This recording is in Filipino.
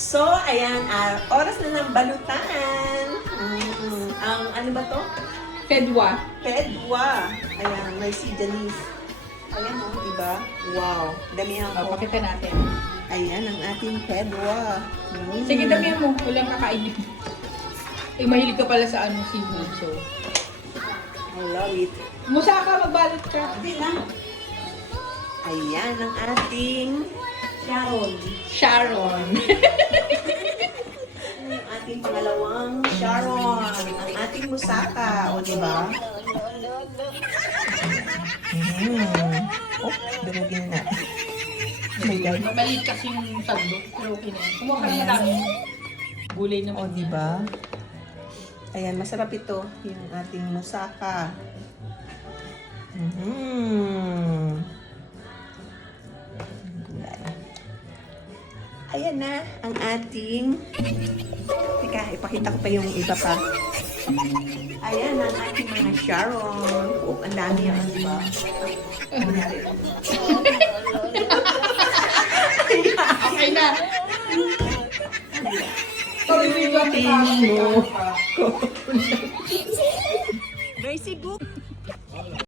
So, ayan, ah, oras na ng balutan. Mm, ang ano ba to? Fedwa. Pedwa. Ayan, may si Janice. Ayan mo, di ba? Wow, damihan Oh, ko. pakita natin. Ayan ang ating pedwa. Mm. Sige, damihan mo. Walang kakainin. Eh, mahilig ka pala sa ano, seafood. So, I love it. musa ka, magbalot ka. Hindi lang. Ayan ang ating Sharon. Sharon. Ang ating pangalawang Sharon. Ang ating musaka. O, di ba? Mm. Oh, durugin na. Oh my God. Maliit kasi yung sagdo. Pero okay na. Kumuha ka na madami. Gulay O, naman. di ba? Ayan, masarap ito. Yung ating musaka. Mhm. Ayan na ang ating... Teka, ipakita ko pa yung iba pa. Ayan ang ating mga Sharon. Oh, ang dami yan, di ba? Okay na. Tingin mo. Mercy book.